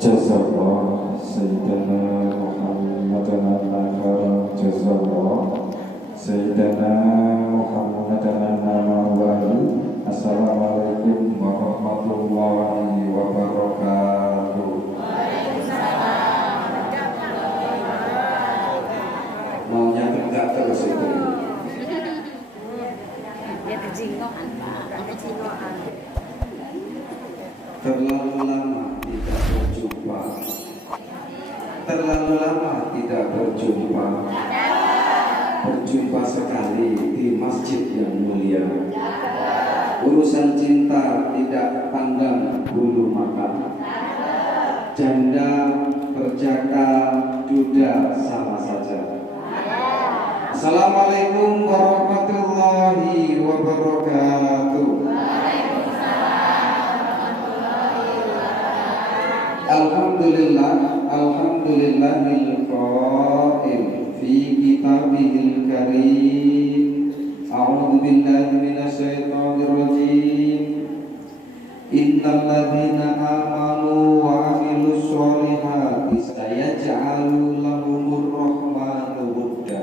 Jazallah Sayyidina Muhammadan al-Nakhara Jazallah Sayyidina Muhammadan al-Nawali. Assalamualaikum warahmatullahi wabarakatuh. Maunya tegak terus itu. Ya kejingoan Pak, kejingoan. Terlalu lama tidak berjumpa. Terlalu lama tidak berjumpa. Berjumpa sekali di masjid yang mulia. Urusan cinta tidak pandang bulu mata. Janda, perjaka, duda sama saja. Assalamualaikum warahmatullahi wabarakatuh. Alhamdulillahil qail fi kitabihil karim. A'udzu billahi minasyaitonir rajim. Innal ladzina amanu wa 'amilus sholihati sayaj'alu lahumur rahmanu wudda.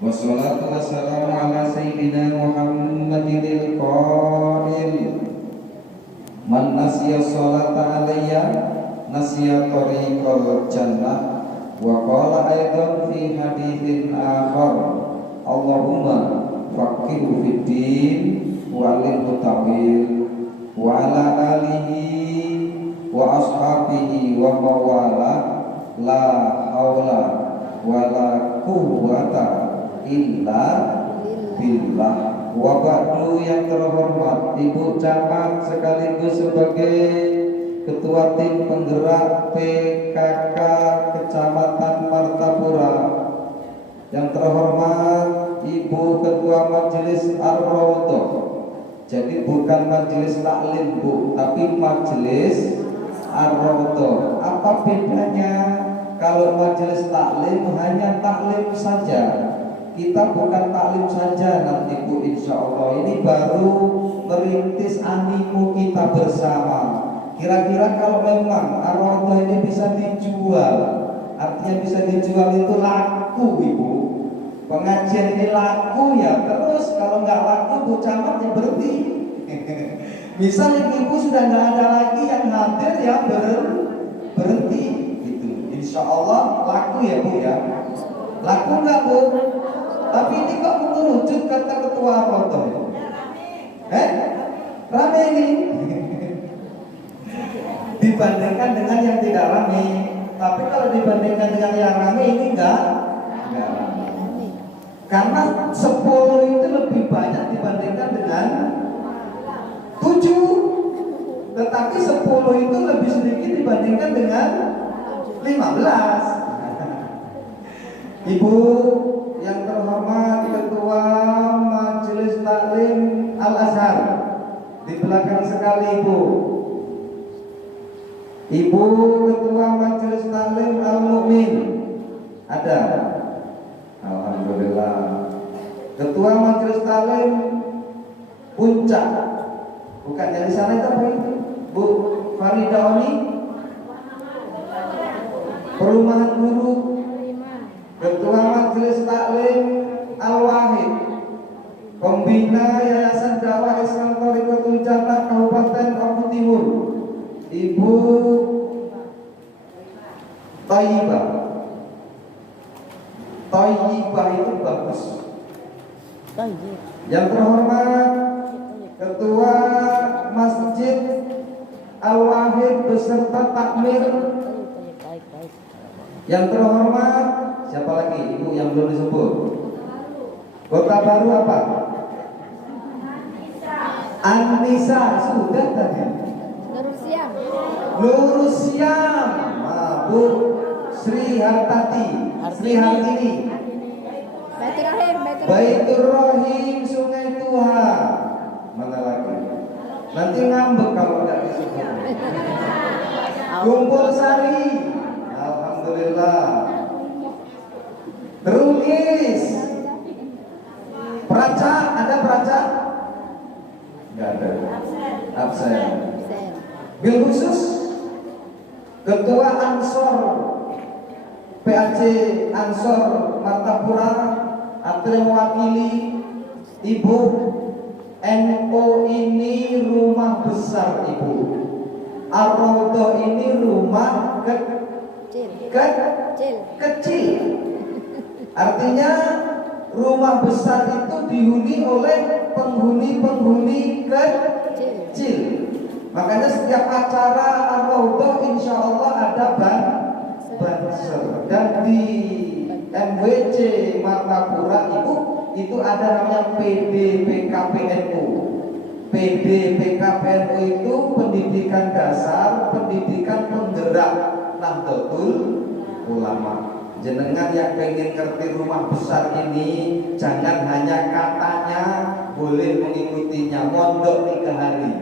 Wassalatu wassalamu ala sayyidina Muhammadil qail. Man nasiya sholata alayya nasiya tariqal jannah. Wa qala aidan fi haditsin akhar, Allahumma faqihhu fid din wa 'allimhu ta'wil wa ala alihi wa ashabihi wa mawala la haula wa la quwwata illa billah. Wa ba'du, yang terhormat Ibu Camat sekaligus sebagai Ketua Tim Penggerak PKK Kecamatan Martapura, yang terhormat Ibu Ketua Majelis Ar-Raudhah. Jadi bukan majelis taklim Bu, tapi majelis Ar-Raudhah. Apa bedanya? Kalau majelis taklim hanya taklim saja. Kita bukan taklim saja nanti Bu, insya Allah. Ini baru merintis animo kita bersama. Kira-kira kalau memang Ar-Raudhah ini bisa dijual, artinya bisa dijual itu laku Ibu. Pengajian ini laku ya, terus kalau nggak laku Bu Camat ya berhenti. Misal ibu sudah nggak ada lagi yang hadir ya berhenti gitu. Insya Allah laku ya Bu ya. Laku nggak Bu? Tapi ini kok mengerucut kata Ketua Ar-Raudhah. Rame ini. Dibandingkan dengan yang tidak rame. Tapi kalau dibandingkan dengan yang rame ini enggak rame. Karena 10 itu lebih banyak dibandingkan dengan 7. Tetapi 10 itu lebih sedikit dibandingkan dengan 15. Ibu yang terhormat Ketua Majelis Taklim Al-Azhar, di belakang sekali Ibu. Ibu Ketua Majelis Taklim Al-Mu'min ada. Alhamdulillah. Ketua Majelis Taklim Puncak, bukan yang di sana itu apa itu? Bu Farida Oni, Perumahan Guru. Ketua Majelis Taklim Al-Wahid, Pembina Yayasan Dakwah Islam Thariqatul Jannah Kabupaten Lombok Timur, Ibu Thayyibah. Thayyibah itu bagus. Yang terhormat Ketua Masjid Al-Wahid beserta takmir. Yang terhormat siapa lagi Ibu yang belum disebut? Kota Baru apa? Anissa sudah tadi. Nurul Siam. Bu Sri Hartati, Sri Hartini. Baitur Rahim Sungai Tuhan. Mana lagi? Nanti ngambek kalau tidak disebut. Kumpul Sari. Alhamdulillah. Terukis. Peraca, ada peraca? Enggak ada. Absen. Bil khusus Ketua Ansor PAC Ansor Martapura atau yang mewakili Ibu NO ini rumah besar Ibu. Ar-Raudhah ini rumah kecil. Artinya rumah besar itu dihuni oleh penghuni kecil. Makanya setiap acara Ar-Raudhah insya Allah ada banser. Dan di MWC Martapura itu ada namanya PDPKPNU. PDPKPNU itu pendidikan dasar, pendidikan penggerak Nahdlatul Ulama. Jenengan yang pengen ngerti rumah besar ini, jangan hanya katanya boleh mengikutinya. Mondok 3 hari.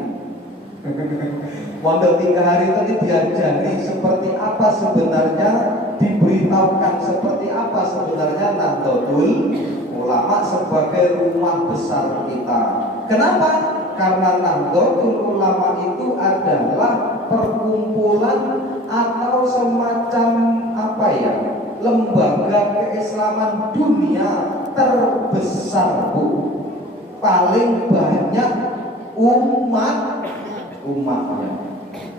Mondok 3 hari tadi diajari seperti apa sebenarnya, diberitahukan seperti apa sebenarnya Nahdlatul Ulama sebagai rumah besar kita. Kenapa? Karena Nahdlatul Ulama itu adalah perkumpulan atau semacam lembaga keislaman dunia terbesar Bu. Paling banyak umatnya.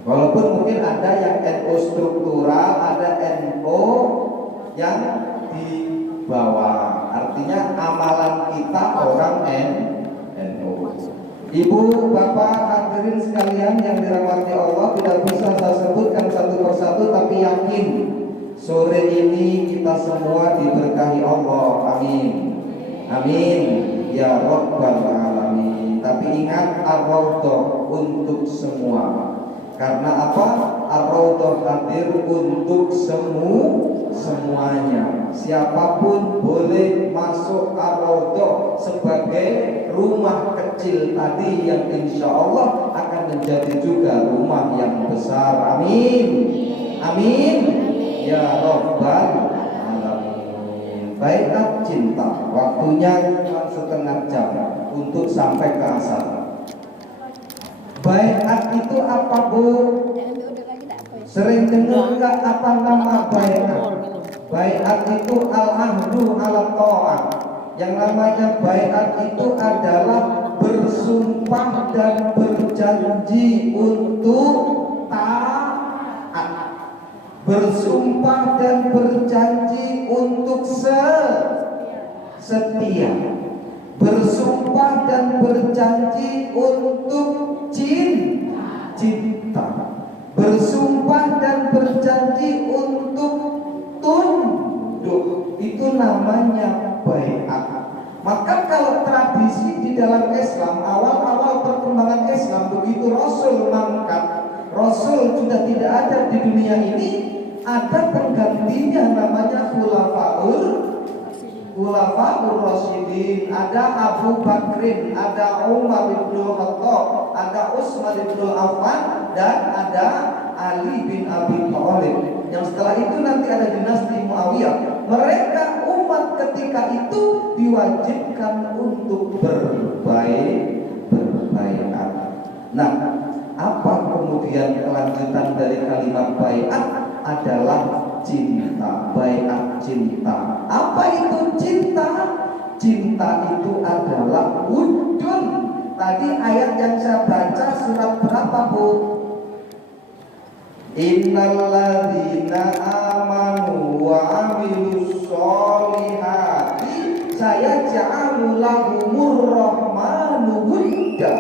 Walaupun mungkin ada yang NU struktural, ada NU yang di bawah. Artinya amalan kita orang NU. Ibu, Bapak, hadirin sekalian yang dirahmati Allah, tidak bisa saya sebutkan satu persatu, tapi yakin sore ini kita semua diberkahi Allah. Amin. Amin. Ya Rabbal Alamin. Tapi ingat, Ar-Raudhah untuk semua. Karena apa? Ar-Raudhah hadir untuk semuanya. Siapapun boleh masuk Ar-Raudhah sebagai rumah kecil tadi yang insya Allah akan menjadi juga rumah yang besar. Amin. Amin. Ya Rabbal Alamin. Baiklah cinta, waktunya cuma setengah jam untuk sampai ke asar. Baiat itu apa Bu? Sering dengar enggak apa nama baiat? Baiat itu al-ahdu ala ta'ah. Yang namanya baiat itu adalah bersumpah dan berjanji untuk taat. Bersumpah dan berjanji untuk setia. Bersumpah dan berjanji untuk cinta. Bersumpah dan berjanji untuk tunduk. Itu namanya baiat. Maka kalau tradisi di dalam Islam, awal-awal perkembangan Islam, begitu Rasul mangkat, Rasul sudah tidak ada di dunia ini, ada penggantinya namanya Khulafaur Rasyidin. Ada Abu Bakrin, ada Umar bin Khattab, ada Utsman bin Affan, dan ada Ali bin Abi Thalib. Yang setelah itu nanti ada dinasti Muawiyah. Mereka umat ketika itu diwajibkan untuk berbaiat. Nah, apa kemudian kelanjutan dari kalimat baiat? Adalah cinta, baiat cinta. Apa itu cinta? Cinta itu adalah wudun. Tadi ayat yang saya baca surat berapa Bu? Innalladzina amanu wa amilus sholihati saya ja'alu lahumur rahmanu wudda.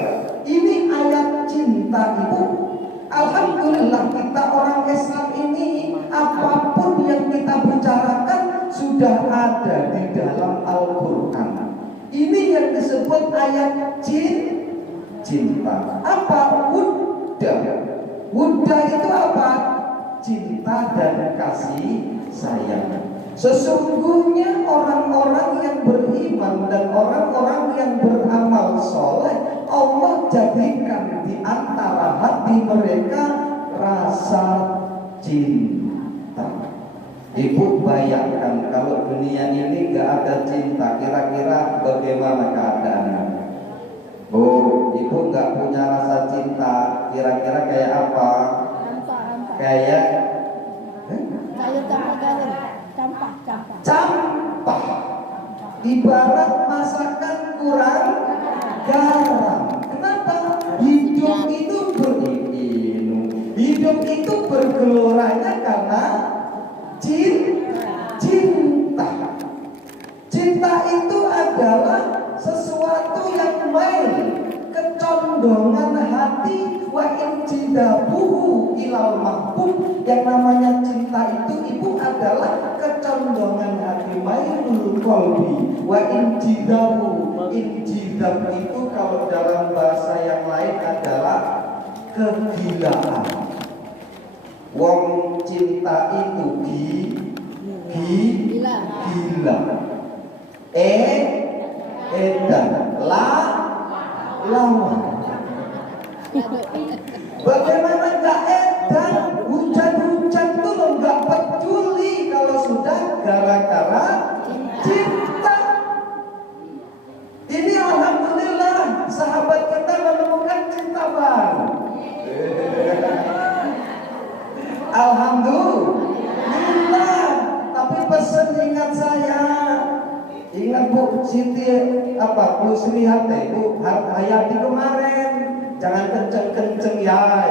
Ini ayat cinta Ibu. Alhamdulillah kita orang Islam ini apapun yang kita bicarakan sudah ada di dalam Al-Quran. Ini yang disebut ayat cinta. Apa? Wudda. Wudda itu apa? Cinta dan kasih sayang. Sesungguhnya orang-orang yang beriman dan orang-orang yang beramal soleh, Allah jadikan di antara hati mereka rasa cinta. Ibu bayangkan kalau dunia ini gak ada cinta, kira-kira bagaimana keadaannya? Oh, ibu gak punya rasa cinta, kira-kira kayak apa? Kayak ibarat masakan kurang garam. Kenapa? Hidup itu hidup itu bergeloranya karena cinta. Cinta itu adalah sesuatu yang main, kecondongan hati, wa injidabuhu ilal mahbub. Yang namanya cinta itu adalah kecondongan hati, mailul qalbi wa injidabu. Injidab itu kalau dalam bahasa yang lain adalah kegilaan. Wong cinta itu gila. Edan lawan. Bagaimana gak edan? Hujan-hujan tuh lo gak peduli kalau sudah gara-gara cinta. Ini alhamdulillah sahabat kita menemukan cinta baru. Alhamdulillah. Tapi pesan ingat saya, ingat Bu Siti Bu Sri Hati, Bu Hayati kemarin, jangan kenceng-kenceng ya.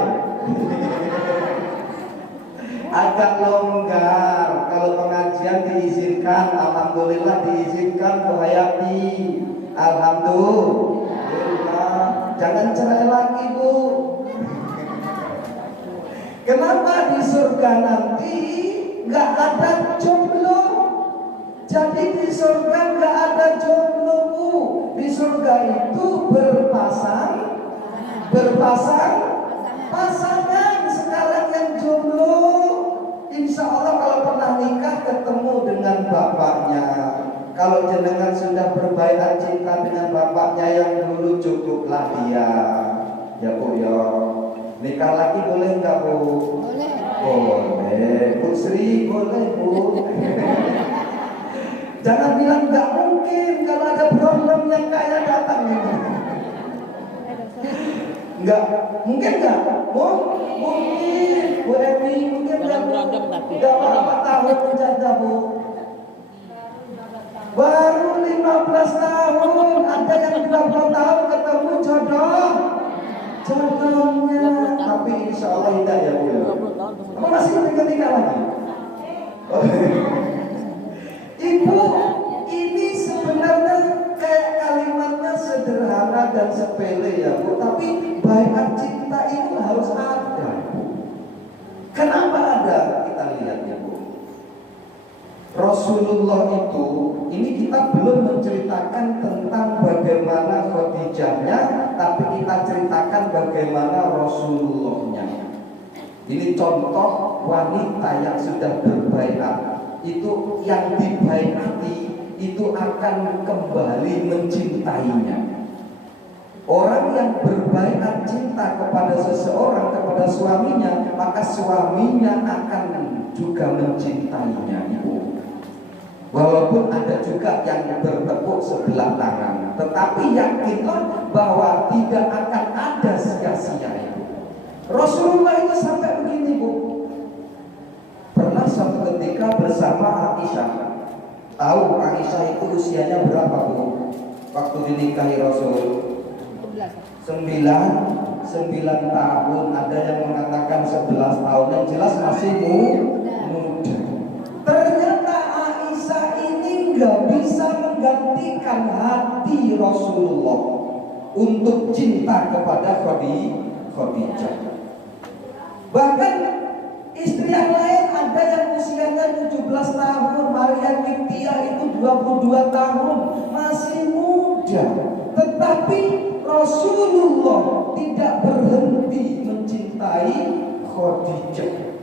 Agak longgar. Kalau pengajian diizinkan, alhamdulillah diizinkan Bu Hayati. Alhamdulillah. Jangan cerai lagi Bu. Kenapa di surga nanti nggak ada jomblo? Jadi di surga nggak ada jomblo Bu. Di surga itu pasangan. Sekarang yang jomblo, insya Allah kalau pernah nikah ketemu dengan bapaknya. Kalau jenengan sudah berbaikat cinta dengan bapaknya yang dulu, cukuplah dia. Ya Bu ya. Nikah lagi boleh nggak Bu? Boleh. Bu Sri boleh Bu. Jangan bilang nggak mungkin kalau ada problem yang kaya datang ini. Nggak mungkin nggak? Mungkin. Bu Emi mungkin nggak Bu? Nggak berapa tahun menjaga Bu? Baru 15 tahun. Ada yang 20 tahun ketemu jodohnya. Tapi insya Allah tidak ya Bu. Apa masih ketiga lagi? Ibu, ini sebenarnya kayak kalimatnya sederhana dan sepele ya Bu. Tapi baikat cinta itu harus ada. Kenapa ada? Kita lihat ya Bu. Rasulullah itu, ini kita belum menceritakan tentang bagaimana Khadijahnya, tapi kita ceritakan bagaimana Rasulullahnya. Ini contoh wanita yang sudah berbaikat. Itu yang dibaikati itu akan kembali mencintainya. Orang yang berbaikat cinta kepada seseorang, kepada suaminya, maka suaminya akan juga mencintainya. Walaupun ada juga yang bertepuk sebelah tangan, tetapi yakinlah bahwa tidak akan ada sia-sia itu. Rasulullah itu sampai begini Bu. Pernah suatu ketika bersama Aisyah. Tahu Aisyah itu usianya berapa Bu? Waktu dinikahi Rasul 9 tahun. Ada yang mengatakan 11 tahun. Yang jelas masih muda. Ternyata Aisyah ini nggak bisa menggantikan hati Rasulullah untuk cinta kepada Khadijah. Bahkan istri yang lain ada yang usianya 17 tahun, Maria Kiptiah itu 22 tahun, masih muda. Tetapi Rasulullah tidak berhenti mencintai Khadijah.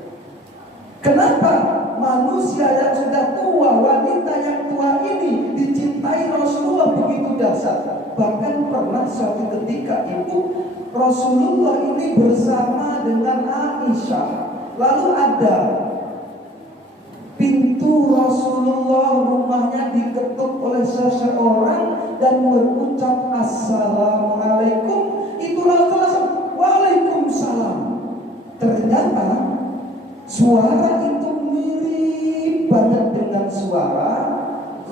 Kenapa? Manusia yang sudah tua, wanita yang tua ini dicintai Rasulullah begitu dahsyat. Bahkan pernah suatu ketika itu Rasulullah ini bersama dengan Aisyah. Lalu ada pintu Rasulullah, rumahnya diketuk oleh seseorang dan berucap Assalamualaikum. Itu Rasulullah Waalaikumsalam. Ternyata suara itu mirip banget dengan suara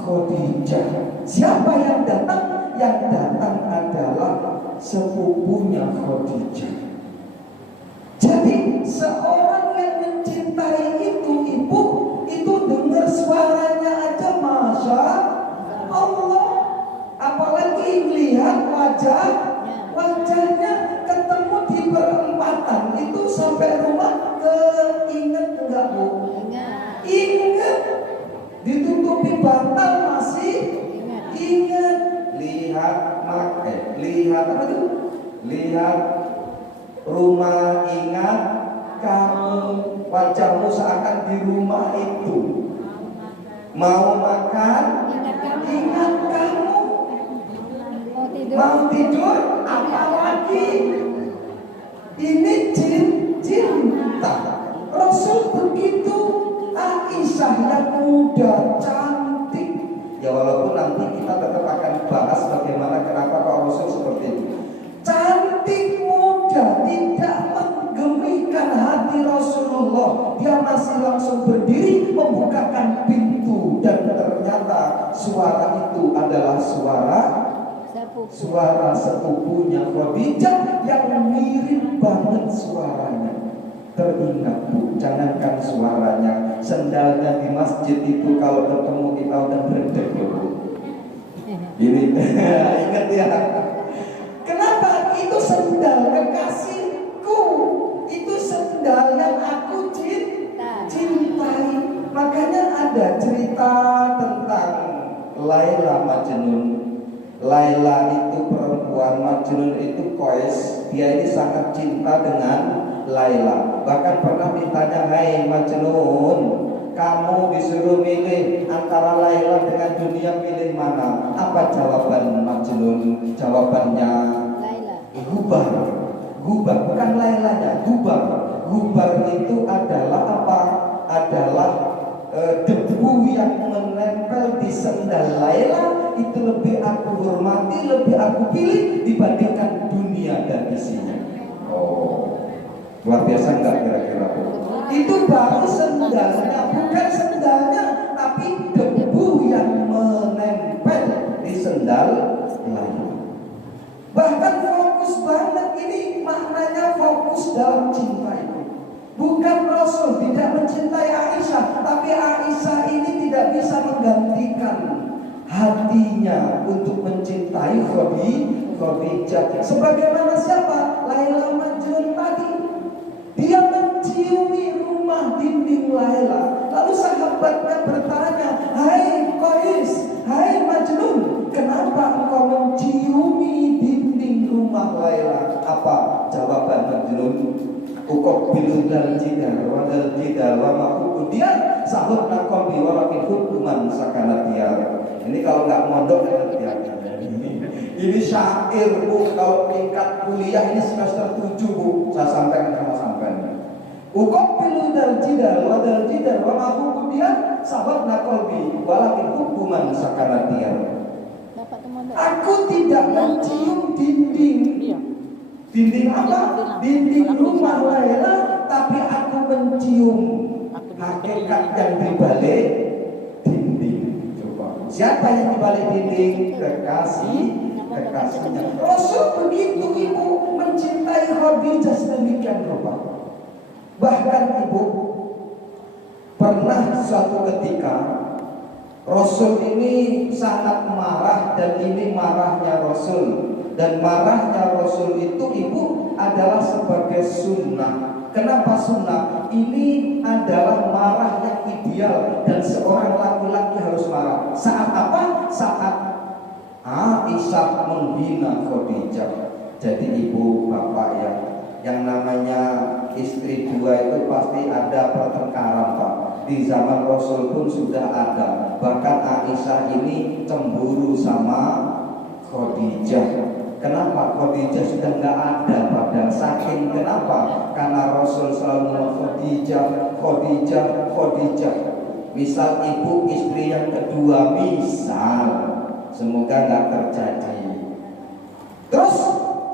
Khadijah. Siapa yang datang? Yang datang adalah sepupunya Khadijah. Jadi seorang yang mencintai itu ibu, itu dengar suaranya aja Masya Allah. Apalagi melihat wajahnya ketemu di perempatan itu sampai rumah, keinget enggak Bu? Ingat. Ditutupi bantal masih ingat. Lihat apa itu? Lihat rumah, ingat kamu, wajahmu seakan di rumah itu. Mau makan, ingat kamu. Mau tidur, apalagi. Ini cinta. Rasul begitu. Aisyah yang muda, cantik. Ya walaupun nanti kita tetap akan bahas bagaimana kenapa Pak Rasul seperti itu. Cantik, muda, tidak menggemikan hati Rasulullah. Dia masih langsung berdiri membukakan pintu, dan ternyata suara itu adalah suara sepupunya Khadijah yang mirip banget suaranya. Teringat Bu, jangankan suaranya, sendalnya di masjid itu kalau ketemu kita udah berdek Bu. Ini ingat ya. Kenapa? Itu sendal kekasihku, itu sendal yang aku cintai. Makanya ada cerita tentang Laila Majnun. Laila itu perempuan, Majnun itu Qais. Dia ini sangat cinta dengan Laila. Bahkan pernah ditanya, "Hai Majnun, kamu disuruh milih antara Laila dengan dunia, pilih mana?" Apa jawaban Majnun? Jawabannya Gubar. Gubar, bukan Lailanya, Gubar. Gubar itu adalah apa? Adalah debu yang menempel di sendal Laila. Itu lebih aku hormati, lebih aku pilih dibandingkan dunia dan isinya. Oh, luar biasa enggak kira-kira? Itu baru sendalnya, bukan sendalnya, tapi debu yang menempel di sendal Laila. Bahkan fokus banget ini, maknanya fokus dalam cinta itu. Bukan Rasul tidak mencintai Aisyah, tapi Aisyah ini tidak bisa menggantikan hatinya untuk mencintai Khadijah. Sebagaimana siapa? Laila Majnun tadi. Dia menciumi rumah dinding Laila. Lalu sahabatnya bertanya, "Hai Qais, hai Majnun, kenapa engkau menciumi dinding rumah Laila?" Apa jawaban Majnun? "Ukok biludal jidal wadal jidal wa ma'uku dia sahut nakom biwarakin hukuman sakana dia." Ini kalau nggak mondok ya. Ini syair Bu, kalau tingkat kuliah ini semester 7 Bu, saya sampaikan sama sampean. Uqabbilu dal jidal wa dal jidal wa ma hukudian sahabat nakolbi walakin hukuman sakanatian. Aku tidak mencium dinding apa? Dinding rumah Laila, tapi aku mencium hakikat yang dibalik dinding. Coba, siapa yang dibalik dinding? Kekasihnya. Rasul begitu Ibu mencintai Khadijah sedemikian rupa. Bahkan Ibu pernah suatu ketika Rasul ini sangat marah, dan ini marahnya Rasul. Dan marahnya Rasul itu Ibu adalah sebagai sunnah. Kenapa sunnah? Ini adalah marah yang ideal, dan seorang laki-laki harus marah. Saat apa? Saat Aisyah menghina Khadijah. Jadi Ibu Bapak ya, yang namanya istri dua itu pasti ada pertengkaran Pak. Di zaman Rasul pun sudah ada. Bahkan Aisyah ini cemburu sama Khadijah. Kenapa? Khadijah sudah nggak ada pada saking kenapa? Karena Rasul selalu ngomong Khadijah. Misal Ibu istri yang kedua, misal, semoga nggak terjadi. Terus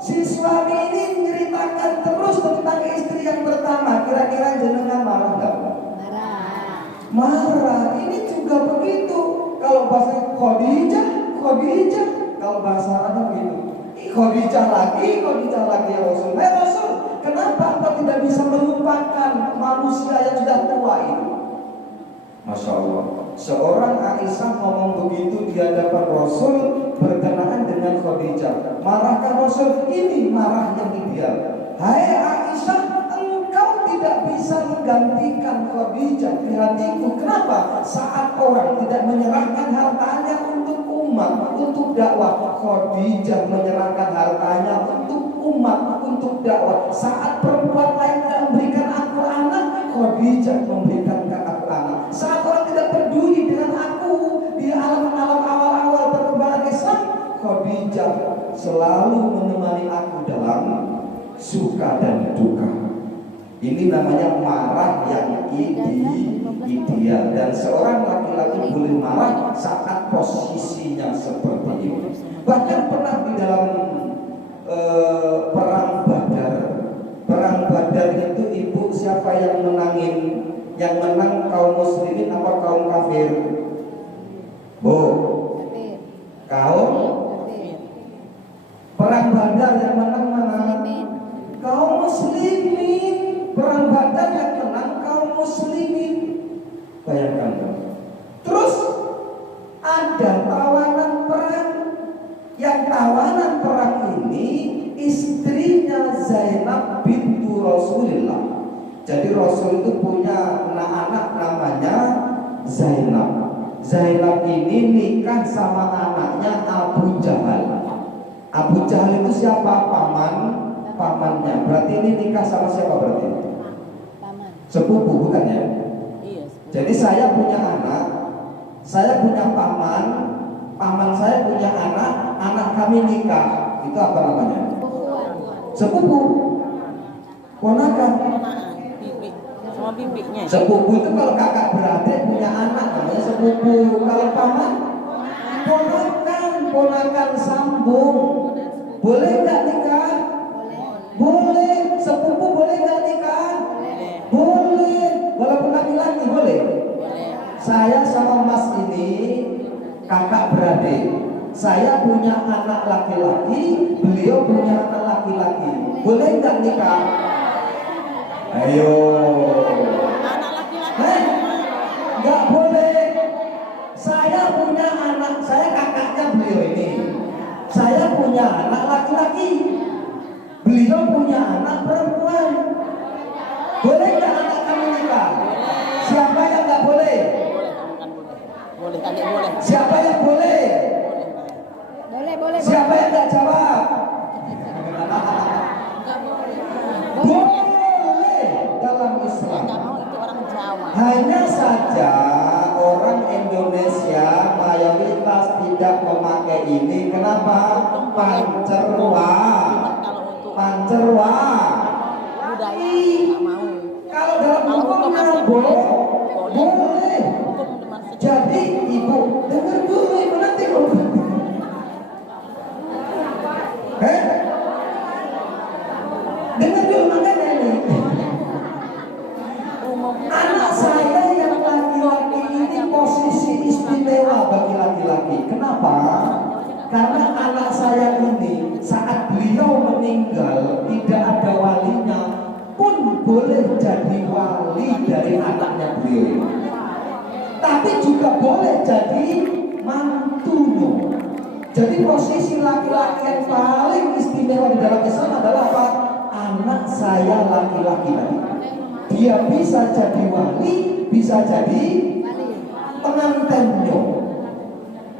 si suami ini menceritakan terus tentang istri yang pertama. Kira-kira jenengan marah nggak? Marah. Ini juga begitu. Kalau bahasa Khadijah, Khadijah. Kalau bahasa Arabnya begitu. Khadijah lagi ya Rasul. Rasul, kenapa engkau tidak bisa melupakan manusia yang sudah tua itu? Masya Allah. Seorang Aisyah ngomong begitu di hadapan Rasul berkenaan dengan Khadijah. Marahkan Rasul? Ini marah yang ideal. Hai Aisyah, engkau tidak bisa menggantikan Khadijah di hatiku. Kenapa? Saat orang tidak menyerahkan hartanya untuk umat, untuk dakwah, Khadijah menyerahkan hartanya untuk umat, untuk dakwah. Saat perempuan lain tidak memberikan aku anak, Khadijah memberikan aku anak. Saat orang tidak peduli dengan aku di alam-alam awal-awal perkembangan Islam, Khadijah selalu menemani aku dalam suka dan duka. Ini namanya marah yang ideal. Dan seorang laki-laki boleh marah saat posisinya seperti ini. Bahkan pernah di dalam perang Badar. Perang Badar itu ibu siapa yang menangin? Yang menang kaum muslimin apa kaum kafir? Bu, kaum perang Badar yang menang mana? Kaum muslimin. Perang Badar yang menang kaum muslimin. Bayangkan. Terus ada tawanan perang. Yang tawanan perang ini istrinya Zainab bintu Rasulullah. Jadi Rasul itu punya anak namanya Zainab. Zainab ini nikah sama anaknya Abu Jahal. Abu Jahal itu siapa? Pamannya. Berarti ini nikah sama siapa berarti? Paman. Sepupu bukan ya? Iya. Jadi saya punya anak, saya punya paman saya punya anak kami nikah. Itu apa namanya? Sepupu. Ponakan. Bibi. Sama bibinya. Sepupu itu kalau kakak beradik punya anak namanya sepupu. Kalau paman, ponakan sambung. Boleh nggak nikah? Boleh. Sepupu boleh nggak nikah? Boleh. Walaupun laki-laki boleh. Saya sama Mas ini kakak beradik. Saya punya anak laki-laki, beliau punya anak laki-laki. Boleh nggak nikah? Ayo. Anak laki-laki. Nggak boleh. Saya punya anak, saya kakaknya beliau ini. Saya punya anak laki-laki. Beliau punya anak perempuan. Boleh nggak anak kami nikah? Siapa yang nggak boleh? Boleh, kakek boleh. Siapa yang boleh? Boleh. Siapa yang nggak jawab? Boleh dalam Islam. Nggak mau itu orang Jawa. Hanya saja orang Indonesia mayoritas tidak memakai ini. Kenapa? Pancerwa. Budaya nggak mau. Kalau dalam hukumnya boleh. Jadi ibu dengar dulu ibu nanti dengar dulu makanya ini. Anak saya yang laki-laki ini posisi istimewa bagi laki-laki. Kenapa? Karena anak saya ini saat beliau meninggal tidak ada walinya pun boleh jadi wali dari anaknya beliau ini. Tapi juga boleh jadi mantunya. Jadi posisi laki-laki yang paling istimewa di dalam Islam adalah apa? Anak saya laki-laki tadi. Dia bisa jadi wali, bisa jadi pengantennya.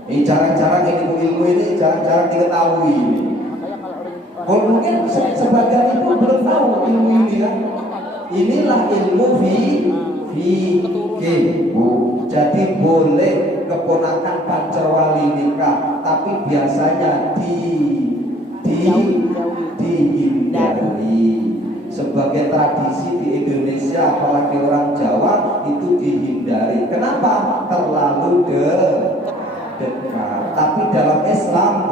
Ini jarang-jarang ilmu ini jarang-jarang diketahui ini. Kalau mungkin sebagian ibu belum tahu ilmu ini kan. Inilah ilmu fikih. Jadi boleh keponakan pancerwali nikah, tapi biasanya dihindari. Sebagai tradisi di Indonesia, apalagi orang Jawa itu dihindari. Kenapa? Terlalu dekat. Tapi dalam Islam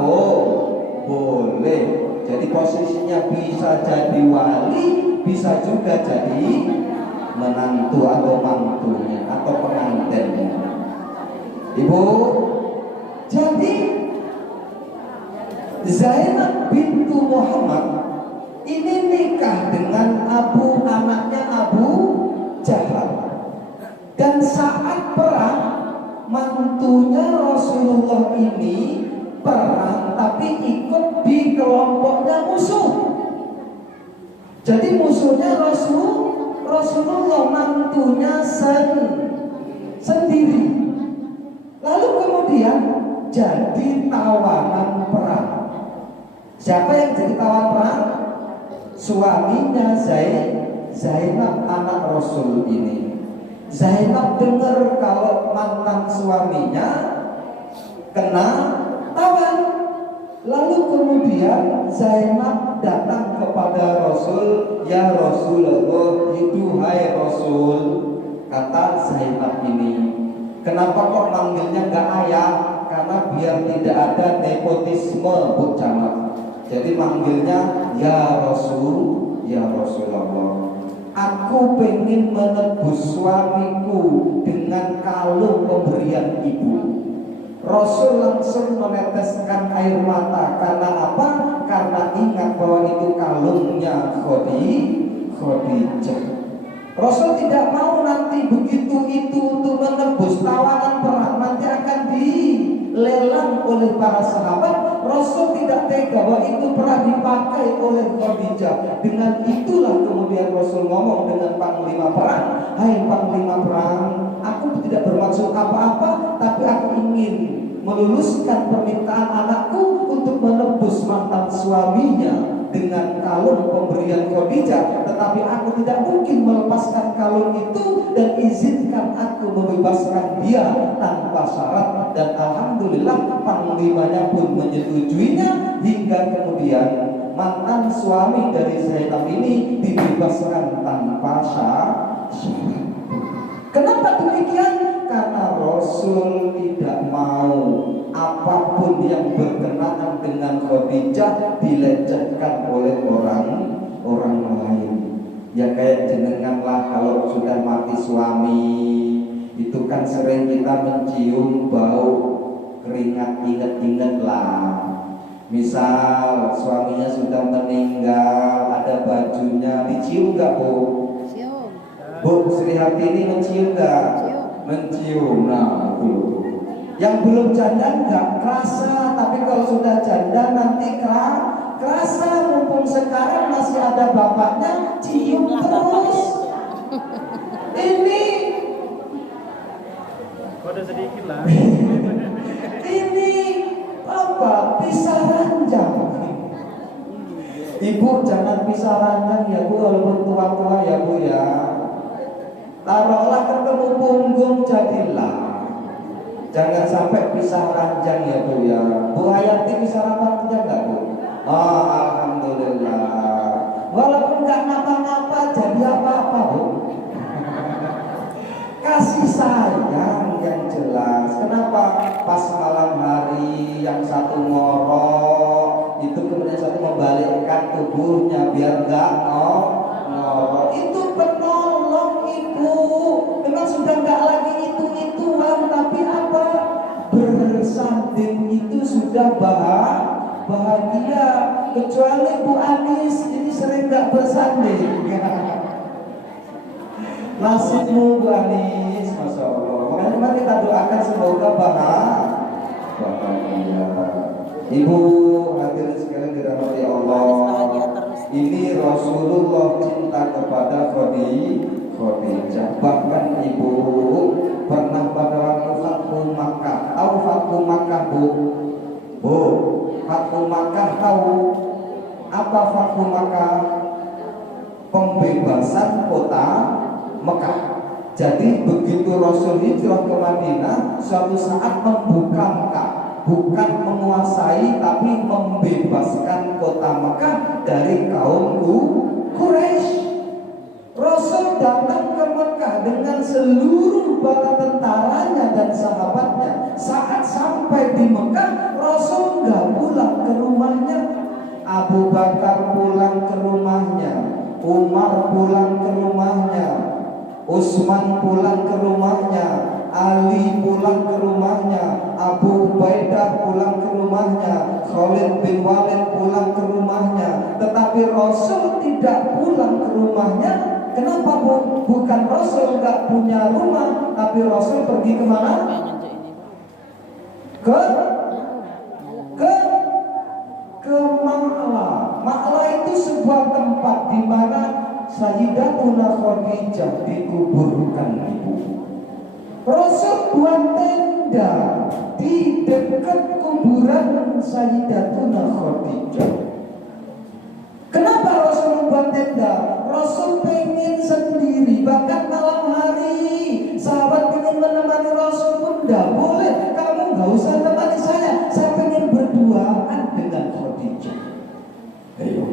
boleh. Jadi posisinya bisa jadi wali, bisa juga jadi menantu atau mantunya atau pengantinnya. Ibu, Zainab bintu Muhammad ini nikah dengan anaknya Abu Jahal. Dan saat perang, mantunya Rasulullah ini perang tapi ikut di kelompoknya musuh. Jadi musuhnya Rasulullah, mantunya sendiri. Lalu kemudian jadi tawanan perang. Siapa yang jadi tawanan perang? Suaminya Zainab anak Rasul ini. Zainab dengar kalau mantan suaminya kena tawan. Lalu kemudian Zainab datang kepada Rasul, "Ya Rasulullah, itu hai Rasul," kata Zainab ini, "kenapa kok manggilnya gak ayah? Karena biar tidak ada nepotisme, Bu Camat. Jadi manggilnya ya Rasul, ya Rasulullah. Aku pengen menebus suamiku dengan kalung pemberian ibu." Rasul langsung meneteskan air mata. Karena apa? Karena ingat bahwa itu kalungnya Khadijah. Rasul tidak mau nanti begitu itu untuk menebus tawanan perang nanti akan dilelang oleh para sahabat. Rasul tidak tega bahwa itu pernah dipakai oleh Khadijah. Dengan itulah kemudian Rasul ngomong dengan panglima perang, "Hai panglima perang, aku tidak bermaksud apa-apa, tapi aku ingin meluluskan permintaan anakku untuk menebus mantan suaminya dengan kalung pemberian Khadijah, tetapi aku tidak mungkin melepaskan kalung itu dan izinkan aku membebaskan dia tanpa syarat." Dan alhamdulillah panglimanya pun menyetujuinya, hingga kemudian mantan suami dari Zainab ini dibebaskan tanpa syarat. Kenapa demikian? Karena Rasul tidak mau apapun yang berkenaan dengan Khadijah dilecehkan oleh orang lain. Ya kayak jenengan lah, kalau sudah mati suami itu kan sering kita mencium bau keringat, inget-inget lah. Misal suaminya sudah meninggal, ada bajunya, dicium gak Bu? Cium. Bu Sri Hartini mencium gak? Mencium. Nah itu. Yang belum janda nggak kerasa, tapi kalau sudah janda nanti kerasa. Mumpung sekarang masih ada bapaknya, cium terus. Ini kode sedikit lah. ini apa? Pisah ranjang. Ibu jangan pisah ranjang ya Bu, walaupun tua-tua ya Bu ya. Taruhlah ketemu punggung jadilah. Jangan sampai pisah ranjang ya Bu ya. Bu Hayati pisah ranjang enggak Bu? Oh, alhamdulillah. Walaupun enggak napa-napa jadi apa-apa Bu. Kasih sayang yang jelas. Kenapa pas malam hari yang satu ngorok itu kemudian satu membalikkan tubuhnya biar enggak ngorok? Itu penolong Ibu. Memang sudah enggak lagi itu-ituan, tapi apa? Bersanding itu sudah bahagia. Kecuali Bu Anis ini sering enggak bersanding. Nasibmu Bu Anis, Masya Allah. Makanya mari kita doakan semoga bahagia. Ibu hadirin sekalian dirahmati Allah. Ini Rasulullah cinta kepada Khadijah. Bahkan Ibu pernah pada waktu Fathu Makkah. Tahu Fathu Makkah Bu? Bu, Fathu Makkah tahu? Apa Fathu Makkah? Pembebasan kota Mekah. Jadi begitu Rasul hijrah ke Madinah, suatu saat membuka Mekah, bukan menguasai tapi membebaskan kota Mekah dari kaum Quraisy. Rasul datang ke Mekah dengan seluruh bala tentaranya dan sahabatnya. Saat sampai di Mekah, Rasul nggak pulang ke rumahnya. Abu Bakar pulang ke rumahnya, Umar pulang ke rumahnya, Utsman pulang ke rumahnya, Ali pulang ke rumahnya, Abu Ubaidah pulang ke rumahnya, Khalid bin Walid pulang ke rumahnya. Tetapi Rasul tidak pulang ke rumahnya. Kenapa Bu? Bukan Rasul nggak punya rumah, tapi Rasul pergi kemana? Ke Ma'la. Ma'la itu sebuah tempat di mana Sayyidatuna Khadijah dikuburkan, Ibu. Rasul buat tenda di dekat kuburan Sayyidatuna Khadijah. Kenapa Rasul buat tenda? Rasul pengen sendiri, bahkan malam hari sahabat pengen menemani Rasul pun tidak boleh. Kamu nggak usah temani saya pengen berduaan dengan Khadijah. Ayo.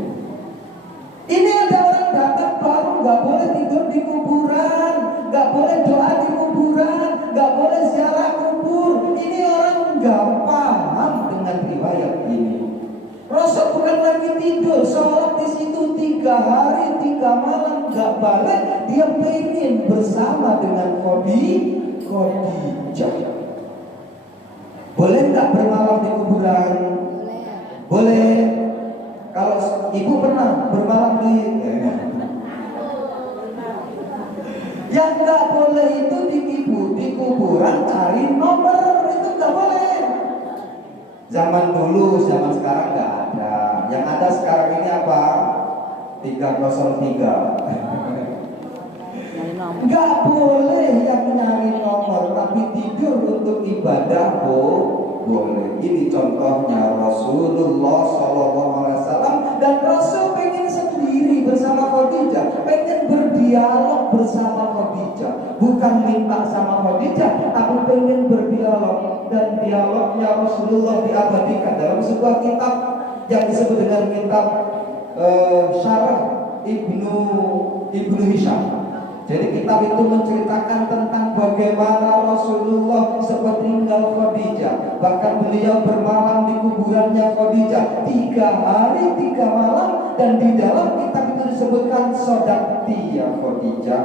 Ini ada orang datang baru, nggak boleh tidur di kuburan, nggak boleh doa di kuburan, nggak boleh ziarah kubur. Ini orang nggak paham dengan riwayat ini. Rasul bukan lagi tidur, sholat di situ 3 hari 3 malam nggak balik. Dia pengen bersama dengan Khadijah. Boleh nggak bermalam di kuburan? Boleh. Kalau ibu pernah bermalam di yang nggak boleh itu di kuburan cari nomor, itu nggak boleh. Zaman dulu, zaman sekarang nggak ada. Yang ada sekarang ini apa? 303. Nggak boleh yang nyari nomor, tapi tidur untuk ibadah boleh. Ini contohnya Rasulullah SAW. Dan Rasul pengen sendiri bersama Khadijah, pengen berdialog bersama Khadijah, bukan minta sama Khadijah, tapi pengen berdialog. Dan dialognya Rasulullah diabadikan dalam sebuah kitab yang disebut dengan kitab Syarah Ibnu Hisham. Jadi kitab itu menceritakan tentang bagaimana Rasulullah sempat tinggal Khadijah. Bahkan beliau bermalam di kuburannya Khadijah 3 hari 3 malam. Dan di dalam kitab itu disebutkan sodakti ya Khadijah,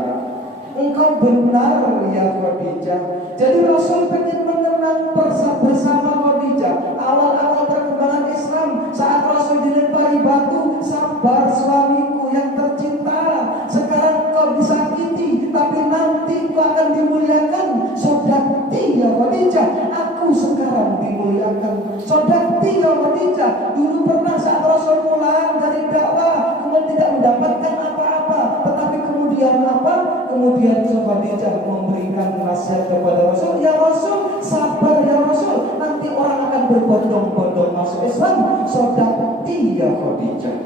engkau benar ya Khadijah. Jadi Rasul pengen mengenang bersama Khadijah. Awal-awal perkembangan Islam, saat Rasul dilempari batu, sabar suamiku yang tercinta, sekarang kau disakiti, tapi nanti kau akan dimuliakan. Sodakti ya Khadijah, aku sekarang dimuliakan. Sodakti ya Khadijah. Dulu pernah saat Rasul pulang dari dakwah, kemudian tidak mendapatkan apa-apa, tetapi kemudian apa? Kemudian Khadijah memberikan nasihat kepada Rasul, ya Rasul, sabar ya Rasul, nanti orang akan berbondong-bondong masuk Islam. Sodakti ya Khadijah,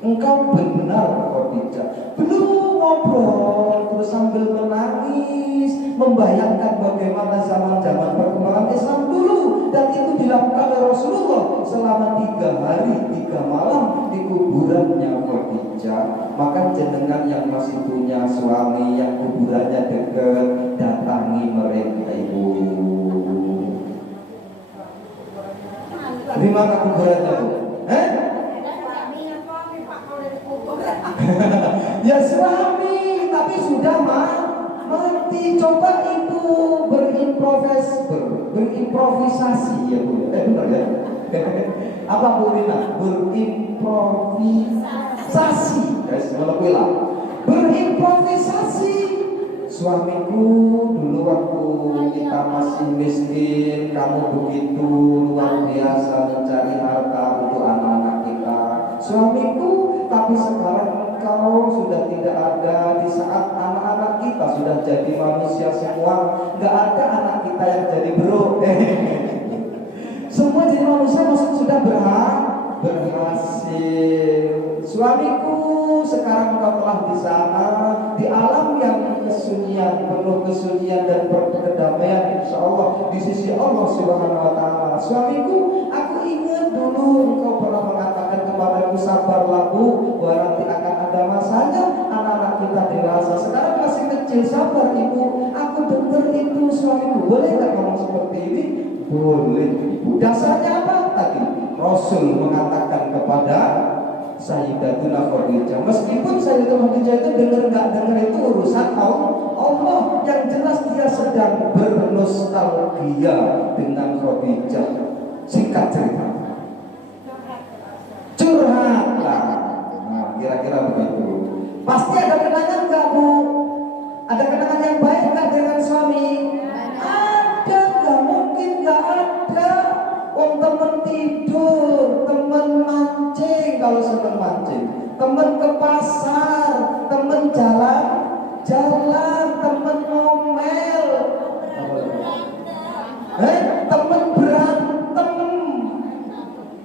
engkau benar Khadijah. Belum ngobrol terus sambil menangis, membayangkan bagaimana zaman-zaman perkembangan Islam dulu. Dan itu dilakukan oleh Rasulullah selama 3 hari 3 malam di kuburannya Khadijah. Maka jenengan yang masih punya suami yang kuburannya dekat, datangi mereka, Ibu. Di mana kuburannya, Bu? Ya suami, tapi sudah mati. Coba Ibu berimprovisasi ya Bu. Benar ya? Apa Bu Rina? Berimprovisasi. Guys, melepuilah. Berimprovisasi. Suamiku dulu waktu kita masih miskin, kamu begitu luar biasa mencari harta untuk anak-anak kita. Suamiku, tapi sekarang kau sudah tidak ada. Di saat anak-anak kita sudah jadi manusia semua, nggak ada anak kita yang jadi bro. Semua jadi manusia, maksud sudah berhasil. Suamiku, sekarang kau telah di sana, di alam yang kesunyian, penuh kesunyian dan kedamaian, insya Allah di sisi Allah Subhanahu Wa Taala. Suamiku, aku ingat dulu engkau pernah mengatakan kepadaku, sabarlah Bu, bahwa nanti akan ada masanya anak-anak kita dewasa. Sekarang masih kecil, sabar Ibu. Aku dengar itu suamiku. Boleh nggak ngomong seperti ini? Boleh Ibu. Dasarnya apa tadi? Rasul mengatakan kepada Sayyidatuna Khadijah. Meskipun Sayyidatuna Khadijah itu dengar nggak dengar itu urusan Allah. Yang jelas dia sedang sedang bernostalgia dengan Khadijah. Singkat cerita, curhatlah. Nah, kira-kira begitu. Pasti ada kenangan nggak, Bu? Ada kenangan yang baik nggak dengan suami? Ada, nggak mungkin nggak ada. Temen tidur, temen mancing kalau seneng mancing, temen ke pasar, temen jalan, temen ngomel, temen berantem.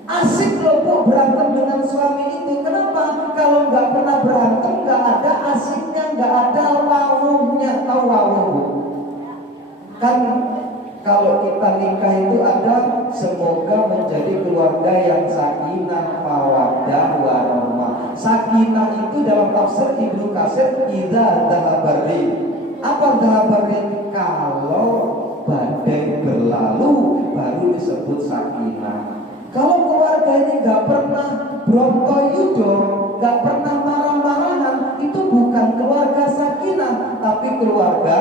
Asik loh, Bu, berantem dengan suami itu. Kenapa? Kalau nggak pernah berantem, nggak ada asiknya, nggak ada wawuhnya. Tahu wawuh, Bu? Kan kalau kita nikah itu ada semoga menjadi keluarga yang sakinah, mawaddah, warahmah. Sakinah itu dalam tafsir Ibnu Katsir idza dhahabarri. Apa dhahabarri? Kalau badai berlalu baru disebut sakinah. Kalau keluarga ini nggak pernah brontoyudo, nggak pernah marah-marahan, itu bukan keluarga sakinah, tapi keluarga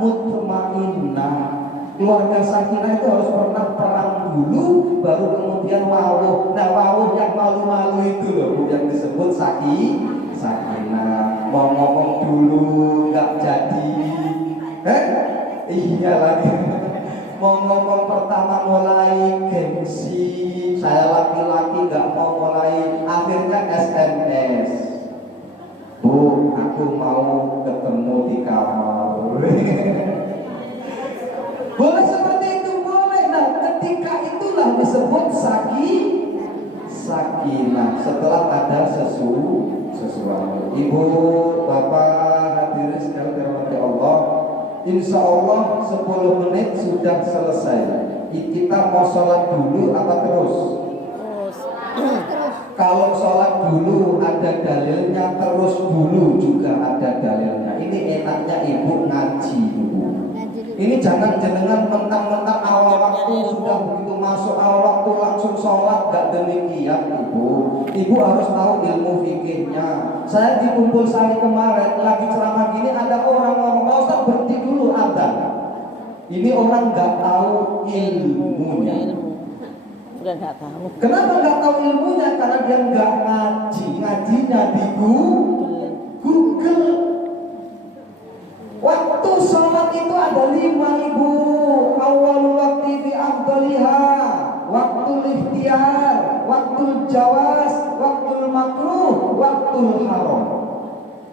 mutmainnah. Keluarga sakinah itu harus pernah perang dulu, baru kemudian wawuh. Nah, wawuh yang malu-malu itu loh yang disebut sakinah. Mau ngomong dulu nggak jadi, iya lagi. Mau ngomong pertama mulai gengsi, saya laki-laki nggak mau mulai, akhirnya SMS. Bu, aku mau ketemu di kamar. Boleh seperti itu, boleh. Nah, ketika itulah disebut sakinah. Setelah ada sesuatu. Ibu, bapak, hadirin sekalian dirahmati Allah. Insya Allah 10 menit sudah selesai. Kita mau sholat dulu apa terus? Kalau sholat dulu ada dalilnya, terus dulu juga ada dalilnya. Ini enaknya ibu ngaji dulu. Ini jangan jenengan mentang-mentang awal waktu sudah begitu masuk awal waktu langsung sholat, gak demikian ibu. Ibu harus tahu ilmu fikihnya. Saya di kumpul sari kemarin lagi ceramah gini, ada orang ngomong, "Pak Ustaz, berhenti dulu adzan." Ini orang gak tahu ilmunya. Udah nggak tahu. Kenapa nggak tahu ilmunya? Karena dia nggak ngaji. Ngajinya di Google. Waktu sholat itu ada 5, ibu. Awalul waktu fi afdaliha, waktu ikhtiyar, waktu jawaz, waktu makruh, waktu haram.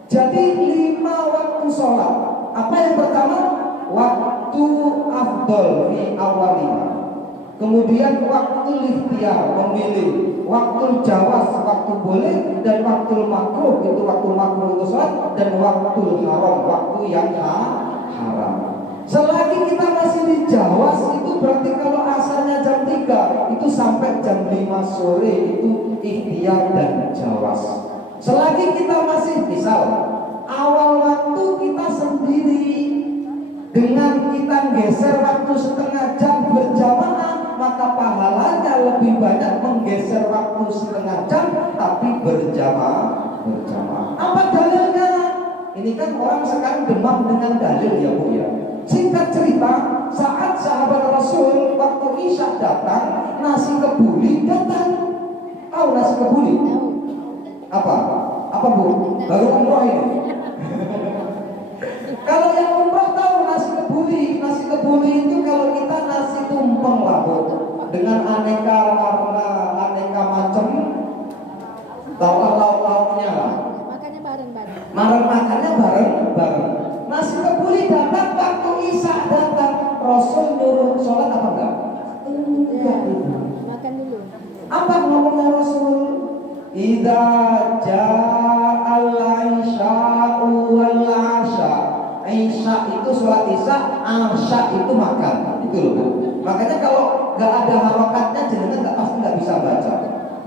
Jadi 5 waktu sholat. Apa yang pertama? Waktu afdal fi awaliha. Kemudian waktu ikhtiar, memilih. Waktu jawaz, waktu boleh. Dan waktu makruh, itu waktu makruh itu sholat. Dan waktu haram, waktu yang haram. Selagi kita masih di jawaz, itu berarti kalau asalnya jam 3, itu sampai jam 5 sore, itu ikhtiar dan jawaz. Selagi kita masih, misal awal waktu kita sendiri, dengan kita geser waktu setengah jam berjamaah, maka pahalanya lebih banyak menggeser waktu setengah jam tapi berjamaah. Apa dalilnya? Ini kan orang sekarang demam dengan dalil, ya Bu ya. Singkat cerita, saat sahabat Rasul waktu Isya datang, nasi kebuli datang. Tahu nasi kebuli? Apa Bu? Baru umroh ini. Kalau yang umroh tahu nasi kebuli. Nasi kebuli itu kalau kita nasi tumpeng lah Bu, dengan aneka warna, aneka macam, taruhlah lauk-lauknya lah. Makannya bareng-bareng. Makannya bareng-bareng. Nasi kebuli datang waktu Isya datang. Rasul nyuruh sholat apa enggak? Enggak. Makan dulu. Apa ngomongnya Rasul? Idza ja'al isya'u wal 'asya. Isya itu sholat Isya, Asya itu makan. Itu loh Bu. Makanya kalau nggak ada harokatnya, jenengan pasti nggak bisa baca.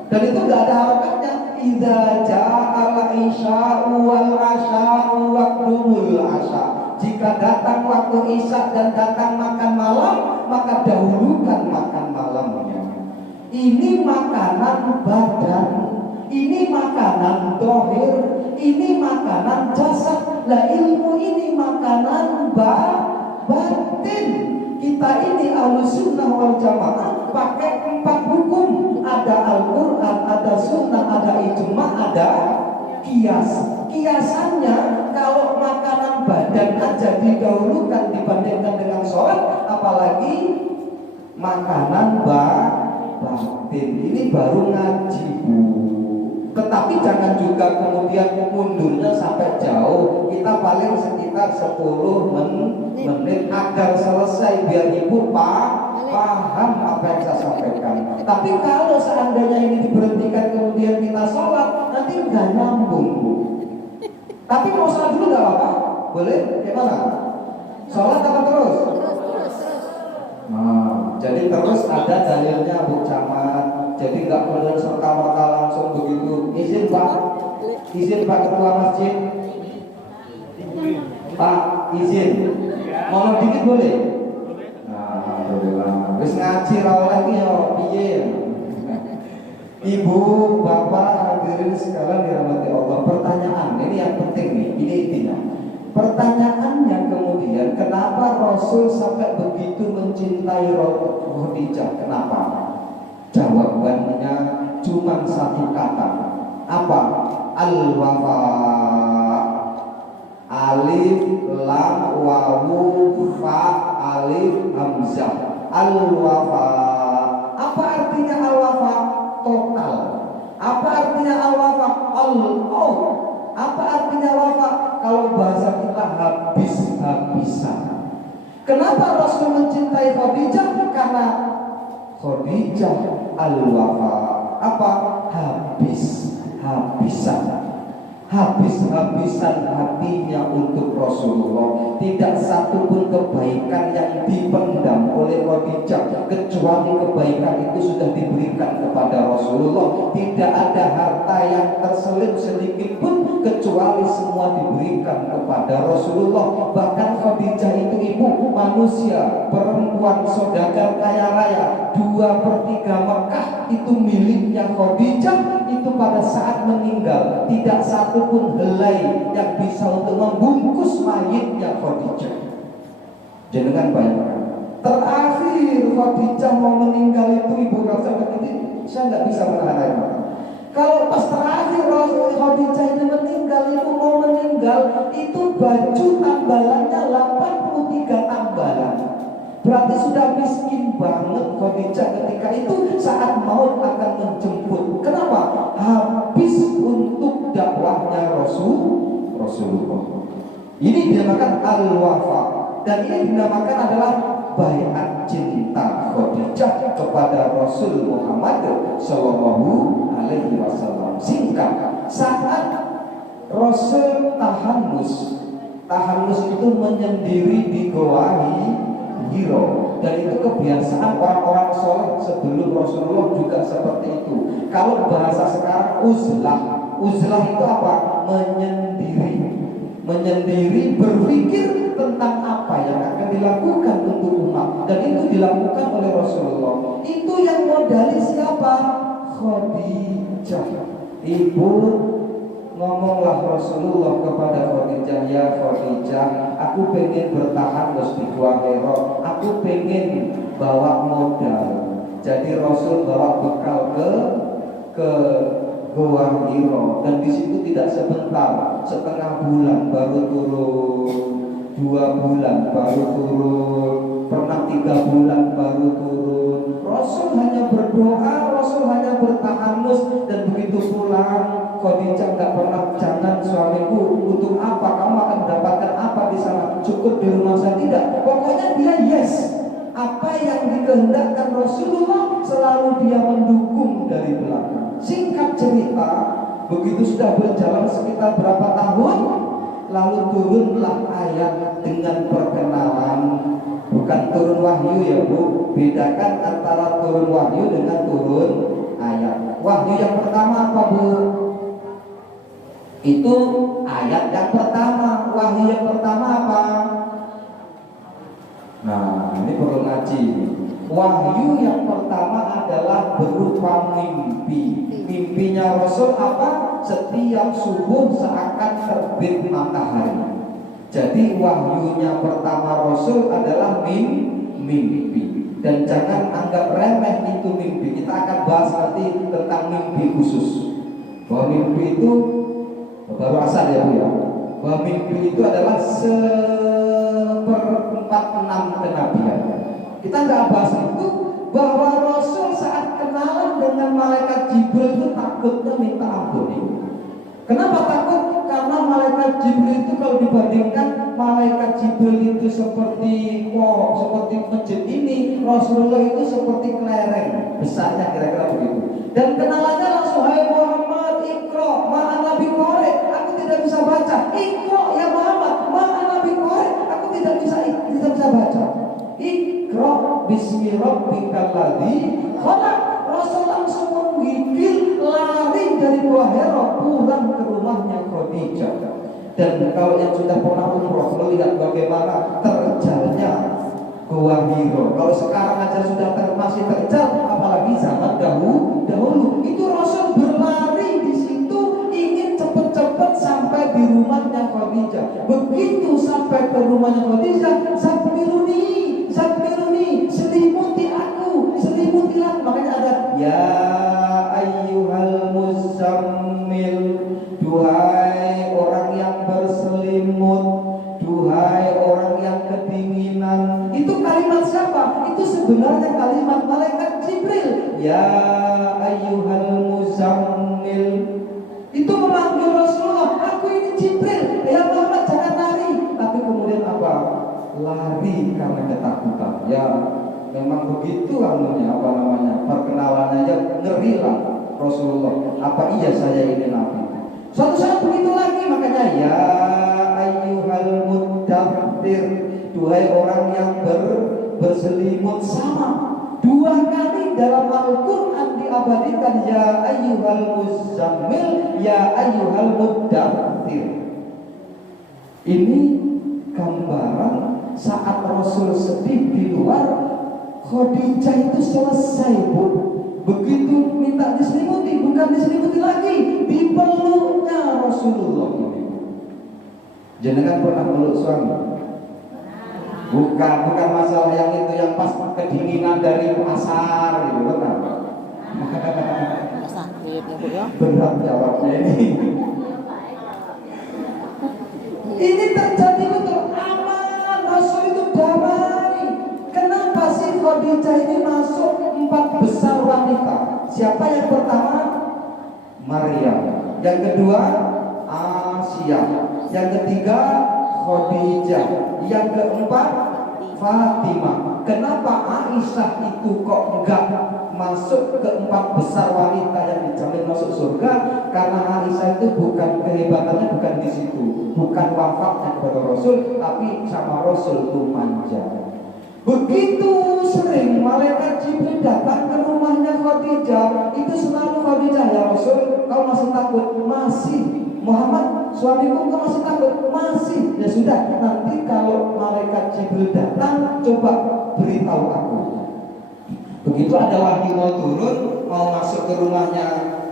Dan itu nggak ada harokatnya. Idza ja'al isya'u wal 'asya'u waqtumul 'asya. Jika datang waktu Isya dan datang makan malam, maka dahulukan makan malamnya. Ini makanan badan, ini makanan dohir, ini makanan jasad. Lah ilmu ini makanan badan. Jamaah pakai 4 hukum. Ada Al-Quran, ada Sunnah, ada Ijma, ada kias. Kiasannya kalau makanan badan aja didahulukan dibandingkan dengan sholat, apalagi makanan batin. Ini baru ngaji, Bu. Tetapi jangan juga kemudian mundurnya sampai jauh. Kita paling sekitar 10 menit agar selesai, biar ibu paham apa yang saya sampaikan. Tapi kalau seandainya ini diberhentikan kemudian kita sholat, nanti nggak nyambung, Bu. Tapi mau sholat dulu nggak apa-apa? Boleh? Gimana? Sholat apa terus? Terus. Nah, jadi terus ada dalilnya, Bu Camat. Jadi nggak perlu serta-merta langsung begitu. Izin Pak Ketua Masjid. Pak, izin. Ngomong dikit boleh? Nah, alhamdulillah. Terus ngaji rawol lagi ya, piye? Ibu, Bapak, hadirin sekalian dirahmati Allah. Pertanyaan ini yang penting nih, ini intinya. Pertanyaannya kemudian, kenapa Rasul sampai begitu mencintai Khadijah? Kenapa? Jawabannya cuma satu kata. Apa? Al-wafa. Alif lam wawu fa alif hamzah. Al-wafa. Apa artinya al-wafa? Total. Apa artinya al-wafa? Al-out. Apa artinya wafa? Kalau bahasa kita habis-habisan. Kenapa Rasul mencintai Khadijah? Karena Khadijah al-wafa. Apa? Habis-habisan. Habis-habisan hatinya untuk Rasulullah. Tidak satu pun kebaikan yang dipendam oleh Khadijah, kecuali kebaikan itu sudah diberikan kepada Rasulullah. Tidak ada harta yang terselip sedikit pun, kecuali semua diberikan kepada Rasulullah. Bahkan Khadijah itu ibu manusia, perempuan saudagar kaya raya. 2/3 Mekah itu miliknya Khadijah. Itu pada saat meninggal tidak satu pun helai yang bisa untuk membungkus mayitnya Khadijah. Jangan bayangkan, terakhir Khadijah mau meninggal itu, ibu kalau sampai ini saya nggak bisa menahan air mata. Kalau pas terakhir Khadijah ini meninggal, itu mau meninggal, itu baju tambalannya 83 tambalan. Berarti sudah miskin banget Khadijah ketika itu saat maut akan menjemput. Kenapa? Habis untuk dakwahnya Rasulullah. Ini dinamakan al-wafa. Dan ini dinamakan adalah baiat cinta Khadijah kepada Rasul Muhammad Sallallahu Alaihi Wasallam. Singkat, saat Rasul tahanus itu menyendiri di Goa Hiro, dan itu kebiasaan orang-orang soleh sebelum Rasulullah juga seperti itu. Kalau bahasa sekarang uzlah itu apa? Menyendiri berpikir tentang apa yang akan dilakukan untuk umat, dan itu dilakukan oleh Rasulullah. Itu yang modali siapa? Khadijah. Ibu, ngomonglah Rasulullah kepada Khadijah, ya Khadijah, aku pengen bertahan di Gua Hiro, aku pengen bawa modal. Jadi Rasul bawa bekal ke Gua Hiro, dan di situ tidak sebentar, setengah bulan baru turun, 2 bulan baru turun, pernah 3 bulan baru turun. Rasul hanya berdoa, Rasul hanya bertahanus, dan begitu pulang Khadijah nggak pernah, jangan suamiku, untuk apa kamu akan mendapatkan apa di sana, cukup di rumah saya. Tidak, pokoknya dia yes, apa yang dikehendakkan Rasulullah selalu dia mendukung dari belakang. Singkat cerita, begitu sudah berjalan sekitar berapa tahun, lalu turunlah ayat dengan perkenalan. Bukan turun wahyu ya Bu, bedakan antara turun wahyu dengan turun ayat. Wahyu yang pertama apa Bu? Itu ayat yang pertama. Wahyu yang pertama apa? Nah, ini perlu ngaji. Wahyu yang pertama adalah berupa mimpi. Mimpinya Rasul apa? Setiap subuh seakan terbit matahari. Jadi wahyunya pertama Rasul adalah mimpi. Dan jangan anggap remeh itu mimpi. Kita akan bahas nanti tentang mimpi khusus. Bahwa mimpi itu baru asal ya Bu ya. Bahwa mimpi itu adalah seperempat enam kenabian. Kita nggak bahas itu. Bahwa Rasul saat kenalan dengan malaikat Jibril itu takutnya minta ampun. Kenapa takut? Karena malaikat Jibril itu kalau dibandingkan malaikat Jibril itu seperti masjid ini, Rasulullah itu seperti kelereng besarnya, kira-kira begitu. Dan kenalannya langsung, hai Muhammad, Iqra, ma'ana bi qari, aku tidak bisa baca. Iqra ya Muhammad, ma'ana bi qari, aku tidak bisa baca. Iqra bismi rabbikal ladzi khalaq. Rasul langsung menggigil, lari dari Gua Hira pulang ke rumahnya Khadijah. Dan kalau yang sudah pernah umroh melihat bagaimana terjalnya Gua Hira. Kalau sekarang aja sudah masih terjal, apalagi zaman dahulu. Itu Rasul berlari di situ ingin cepat-cepat sampai di rumahnya Khadijah. Begitu sampai ke rumahnya Khadijah, Zammiluni, selimuti aku, selimutilah. Makanya ada ya ayyuhal muzammil, duhai orang yang berselimut, duhai orang yang kedinginan. Itu kalimat siapa? Itu sebenarnya kalimat malaikat Jibril. Ya ayyuhal muzammil. Itu memanggil Rasulullah, aku ini Jibril. Ya Muhammad, jangan lari. Tapi kemudian apa? Lari karena ketakutan. Ya memang begitu perkenalannya aja ngeri lah Rasulullah. Apa iya saya ini Nabi? Suatu saat begitu lagi, makanya ya ayyuhal muddathir, duhai orang yang berselimut. Sama dua kali dalam Al-Quran diabadikan ya ayyuhal muzammil, ya ayyuhal muddathir. Ini gambaran saat Rasul sedih di luar, Khadijah itu selesai Bu. Begitu minta diselimuti, bukan diselimuti lagi, dipeluknya Rasulullah. Jenengan pernah meluk suami? Bukan masalah yang itu, yang pas kedinginan dari pasar itu, benar? Sakit ya Bu ya. Berat jawabnya ini. Ini terjadi betul, aman, Rasul itu damai. Kenapa sih Khadijah ini masuk 4 besar wanita? Siapa yang pertama? Maryam. Yang kedua Asia. Yang ketiga Khadijah. Yang keempat Fatimah. Kenapa Aisyah itu kok enggak masuk ke 4 besar wanita yang dijamin masuk surga? Karena Aisyah itu bukan kehebatannya bukan di situ, bukan wafatnya kepada Rasul, tapi sama Rasul itu manja. Begitu sering malaikat Jibril datang ke rumahnya Khadijah, itu selalu Khadijah, ya Rasul, kau masih takut? Masih. Muhammad, suamiku kau masih takut? Masih. Ya sudah, nanti kalau malaikat Jibril datang, coba beritahu aku. Begitu ada wahyu mau turun, mau masuk ke rumahnya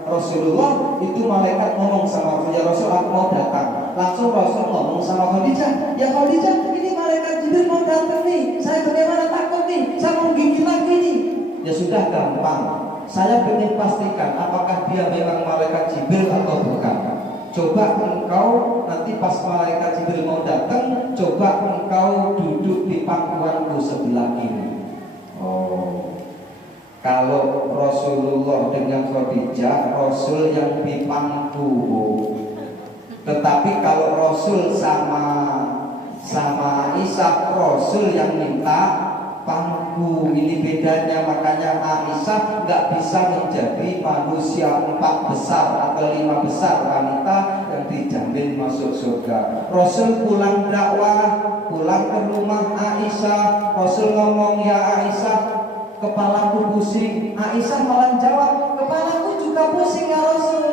Rasulullah, itu malaikat ngomong sama aku, ya Rasul, aku mau datang. Langsung Rasul ngomong sama Khadijah, ya Khadijah, ini malaikat Jibril mau datang nih, saya bagaimana takut nih, saya mau gigit lagi nih. Ya sudah, gampang. Saya ingin pastikan apakah dia memang malaikat Jibril atau bukan. Coba engkau nanti pas malaikat Jibril mau datang, coba engkau duduk di pangkuanku sebelah kiri. Oh, kalau Rasulullah dengan Khadijah, Rasul yang di pangku. Tetapi kalau Rasul sama Aisyah, Rasul yang minta pangku. Ini bedanya, makanya Aisyah nggak bisa menjadi manusia 4 besar atau 5 besar wanita yang dijamin masuk surga. Rasul pulang dakwah, pulang ke rumah Aisyah, Rasul ngomong, ya Aisyah, kepalaku pusing. Aisyah malah jawab, kepalaku juga pusing ya Rasul.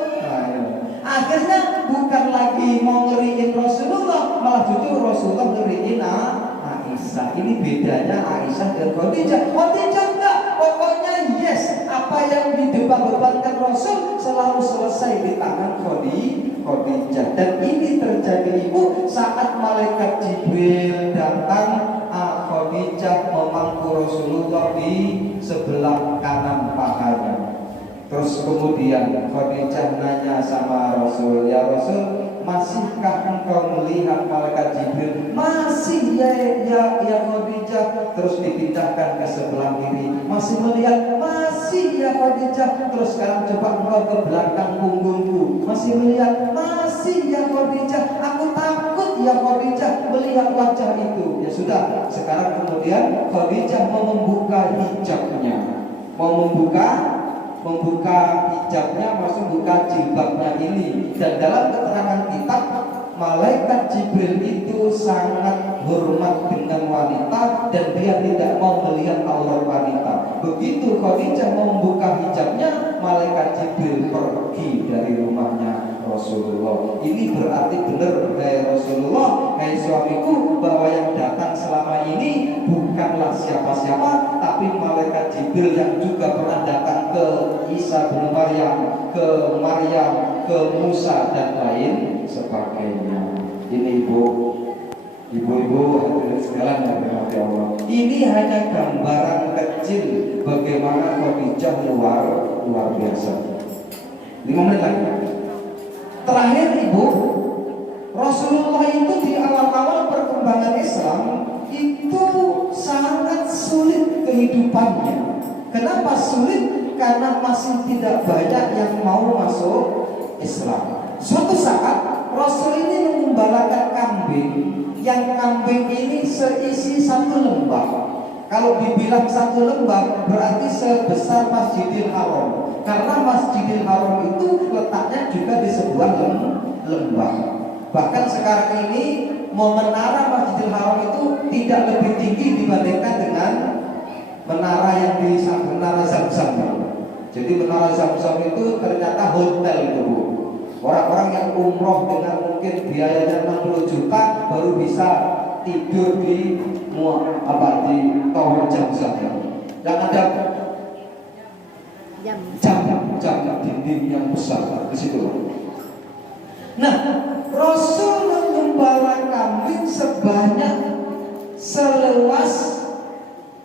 Akhirnya bukan lagi mau ngeriin Rasulullah, malah justru Rasulullah ngeriin Aisyah. Ini bedanya Aisyah dan Khadijah. Khadijah enggak, pokoknya yes, apa yang didebat-debatkan Rasul selalu selesai di tangan Khadijah. Dan ini terjadi Ibu saat malaikat Jibril datang, Khadijah memangku Rasulullah di kemudian Khadijah nanya sama Rasul, ya Rasul, masihkah engkau melihat malaikat Jibril? Masih ya Khadijah. Terus dipindahkan ke sebelah kiri, masih melihat, masih ya Khadijah. Terus sekarang coba engkau ke belakang punggungku, masih melihat, masih ya Khadijah. Aku takut ya Khadijah melihat wajah itu. Ya sudah, sekarang kemudian Khadijah mau membuka hijabnya, mau membuka hijabnya, maksud buka jilbabnya ini. Dan dalam keterangan kitab, malaikat Jibril itu sangat hormat dengan wanita dan dia tidak mau melihat aurat wanita. Begitu Khadijah mau membuka hijabnya, malaikat Jibril pergi dari rumahnya Rasulullah. Ini berarti benar, hai Rasulullah, hai suamiku, bahwa yang datang selama ini bukanlah siapa-siapa, tapi malaikat Jibril yang juga pernah datang ke Isa bin Maryam, ke Musa dan lain sebagainya. Ini ibu-ibu hadirin sekalian yang dirahmati Allah. Ini hanya gambaran kecil bagaimana Khadijah luar biasa. 5 menit lagi. Terakhir ibu, Rasulullah itu di awal-awal perkembangan Islam itu sangat sulit kehidupannya. Kenapa sulit? Karena masih tidak banyak yang mau masuk Islam. Suatu saat Rasul ini mengembalakan kambing, yang kambing ini seisi 1 lembah. Kalau dibilang 1 lembah berarti sebesar Masjidil Haram. Karena Masjidil Haram itu letaknya juga di sebuah lembah. Bahkan sekarang ini menara Masjidil Haram itu tidak lebih tinggi dibandingkan dengan menara yang di menara Zamzam. Jadi menara Zamzam itu ternyata hotel itu, Bu. Orang-orang yang umroh dengan mungkin biayanya 60 juta baru bisa tidur di tower Zamzam. Dan ada jam dinding yang besar di situ. Nah, Rasul mengembala kambing sebanyak seluas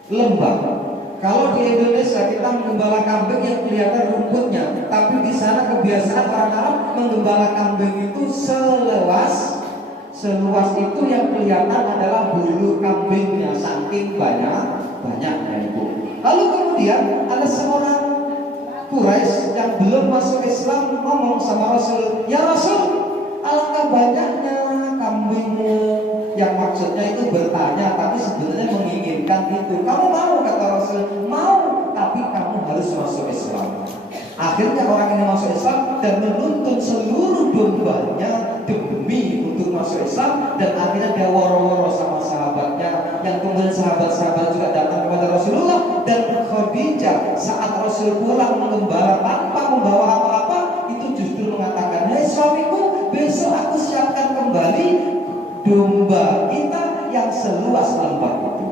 lembah. Kalau di Indonesia kita mengembala kambing yang kelihatan rumputnya, tapi di sana kebiasaan orang Arab mengembala kambing itu seluas itu yang kelihatan adalah bulu kambingnya, saking banyaknya itu. Lalu kemudian ada seorang Quraisy yang belum masuk Islam ngomong sama Rasul, ya Rasul, alangkah banyaknya kambingmu. Yang maksudnya itu bertanya, tapi sebenarnya menginginkan itu. Kamu mau? Kata Rasul, mau, tapi kamu harus masuk Islam. Akhirnya orang ini masuk Islam dan menuntut seluruh dombanya demi untuk masuk Islam. Dan akhirnya dia woro-woro sama sahabatnya, yang kemudian sahabat-sahabat juga datang kepada Rasulullah. Dan Khadijah saat Rasul pulang mengembala tanpa membawa apa-apa, itu justru mengatakan, hai suamiku, besok aku siapkan kembali domba kita yang seluas lembah itu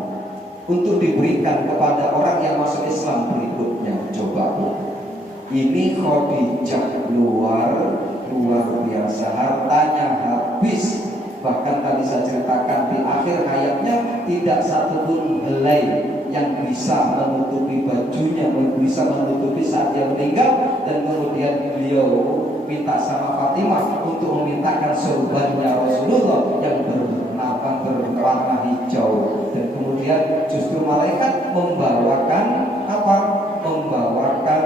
untuk diberikan kepada orang yang masuk Islam berikutnya. Coba, ini Khadijah luar biasa, hartanya habis. Bahkan tadi saya ceritakan di akhir hayatnya tidak satupun helai yang bisa menutupi bajunya, bisa menutupi saat dia meninggal. Dan kemudian beliau minta sama Fatimah untuk memintakan sorbannya Rasulullah yang berwarna hijau. Dan kemudian justru malaikat membawakan apa? Membawakan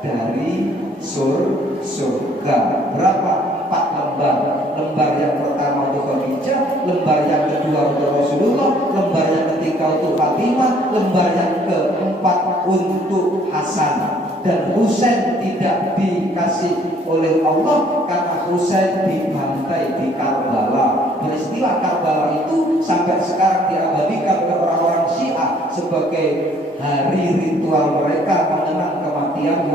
dari surga. Berapa? 4 lembar. Lembar yang pertama untuk Khadijah, lembar yang kedua untuk Rasulullah, lembar yang ketiga untuk Fatimah, lembar yang keempat untuk Hasan. Dan Husain tidak dikasih oleh Allah karena Husain dibantai di Karbala. Peristiwa Karbala itu sampai sekarang diabadikan oleh orang-orang Syiah sebagai hari ritual mereka mengenang kematian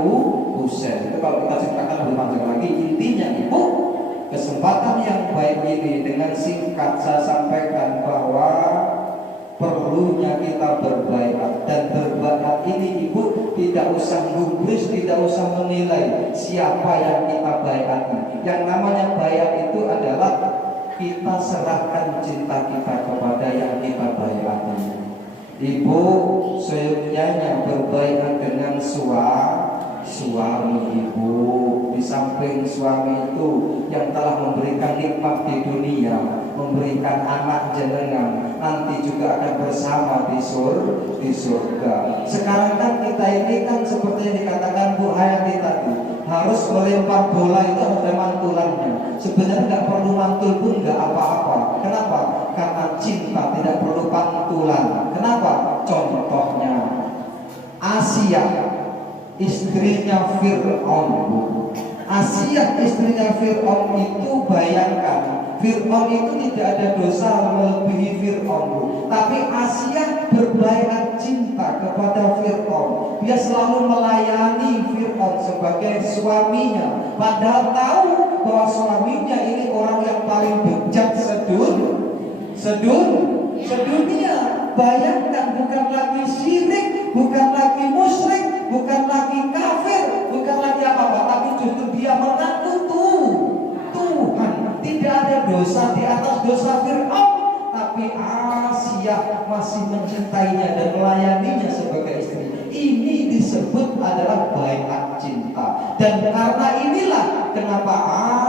Husain. Itu kalau kita ceritakan lebih panjang lagi. Intinya ibu, kesempatan yang baik ini dengan singkat saya sampaikan bahwa perlunya kita berbaiat. Dan berbaiat ini ibu tidak usah gubris, tidak usah menilai siapa yang kita baiati. Yang namanya baiat itu adalah kita serahkan cinta kita kepada yang kita baiati. Ibu seyogyanya berbaiat dengan suami ibu. Di samping suami itu yang telah memberikan nikmat di dunia, memberikan anak jenengan, nanti juga akan bersama di surga. Sekarang kan kita ini kan seperti yang dikatakan Bu Hayati tadi, harus melempar bola itu ada mantulannya. Sebenarnya nggak perlu mantul pun nggak apa-apa. Kenapa? Karena cinta tidak perlu pantulan. Kenapa? Contohnya Asia, istrinya Fir'aun. Asia istrinya Fir'aun itu, bayangkan, Fir'aun itu tidak ada dosa melebihi Fir'aun, tapi Asia berbaikat cinta kepada Fir'aun. Dia selalu melayani Fir'aun sebagai suaminya, padahal tahu bahwa suaminya ini orang yang paling bejat sedunia. Bayangkan, bukan lagi syirik, bukan lagi musyrik, bukan lagi kafir, bukan lagi apa-apa, tapi justru dia mengaku Tuhan. Tidak ada dosa di atas dosa Fir'aun, tapi Asia masih mencintainya dan melayaninya sebagai istri. Ini disebut adalah baikat cinta. Dan karena inilah kenapa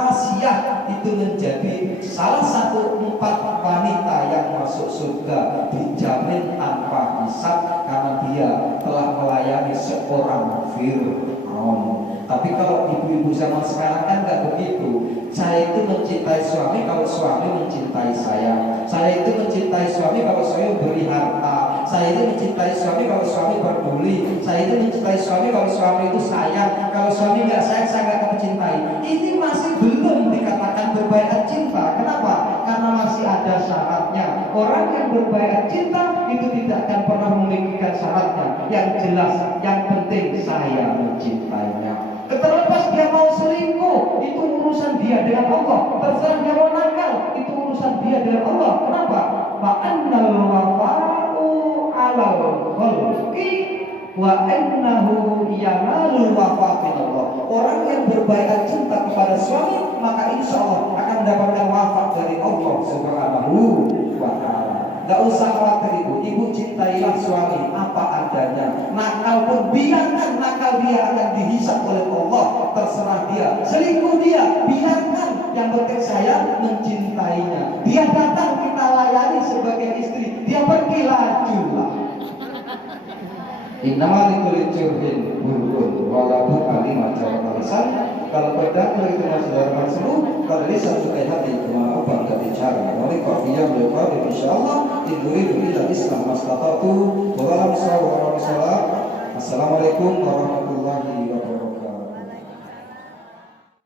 Asia itu menjadi salah satu 4 wanita yang masuk surga, dijamin tanpa hisab, karena dia telah melayani seorang Fir'aun. Tapi kalau ibu-ibu zaman sekarang kan nggak begitu. Saya itu mencintai suami kalau suami mencintai saya. Saya itu mencintai suami kalau suami beri harta. Saya itu mencintai suami kalau suami peduli. Saya itu mencintai suami kalau suami itu sayang. Kalau suami nggak sayang, saya nggak akan mencintai. Ini masih belum dikatakan berbaikat cinta. Kenapa? Karena masih ada syaratnya. Orang yang berbaikat cinta itu tidak akan pernah memikirkan syaratnya. Yang jelas, yang penting saya mencintainya. Terlepas dia mau selingkuh, itu urusan dia dengan Allah. Terserah dia mau nakal, itu urusan dia dengan Allah. Kenapa? Fa'annal wafa'u alal khalqi wa annahu yanalul wafa'in Allah. Orang yang berbaikat cinta kepada suami, maka insya Allah akan mendapatkan wafat dari Allah Subhanahu wa ta'ala. Gak usah khawatir ibu cintailah suami apa adanya. Nakal pun biarkan nakal dia akan dihisap oleh Allah. Terserah dia, selingkuh dia, biarkan. Yang penting saya mencintainya. Dia datang kita layani sebagai istri, dia pergi lajulah. Innamal likulli jurhin burun walahu kalimah jawabalisan. Kalau pedang itu masih seru, kalau lisan sukai hati kemana ubang gak bicara. Oleh kafiyah berapa insyaallah tiduri ila Islam mastatatu. Wassalamualaikum warahmatullahi wabarakatuh.